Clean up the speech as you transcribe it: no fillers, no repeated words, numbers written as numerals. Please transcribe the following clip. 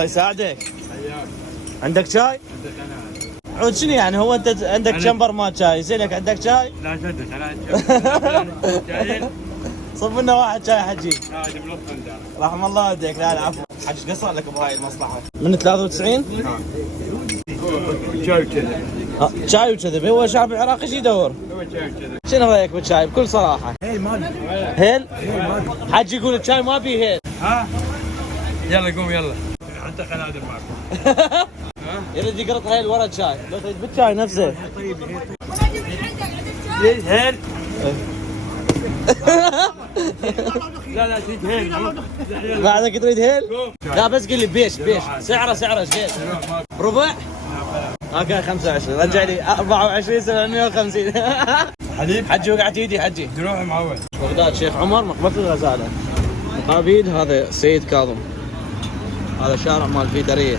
الله يساعدك. حياك. عندك شاي؟ عندك انا. عود شنو يعني؟ هو انت عندك كم برمات شاي؟ يصيرك عندك شاي؟ لا شدك انا جايين. صب لنا واحد شاي حجي. هذه بلطن دار. رحم الله والديك. لا العفو. حج ايش قصر لك بهاي المصلحه؟ من 93؟ شاي كذا. شاي وكذب. هو الشعب العراقي شو يدور؟ هو شاي كذا. شنو رايك بالشاي بكل صراحه؟ هيل مالي. هيل؟ حجي يقول الشاي ما فيه هيل. ها؟ يلا قوم يلا. حتى خنادر معكم. يريد يقرط هيل ورا الشاي. لو تريد بالشاي نفسه. طيب هيل. هيل. لا لا تريد هيل. بعدك تريد هيل؟ لا بس قل لي بيش سعره ايش قد؟ ربع؟ اوكي 25 رجع لي 24 750. حليب. حجي وقعت ايدي حجي. دروع معود. بغداد شيخ عمر مقبرة الغزالة. مقابيد هذا السيد كاظم. هذا شارع مال الفيدرية.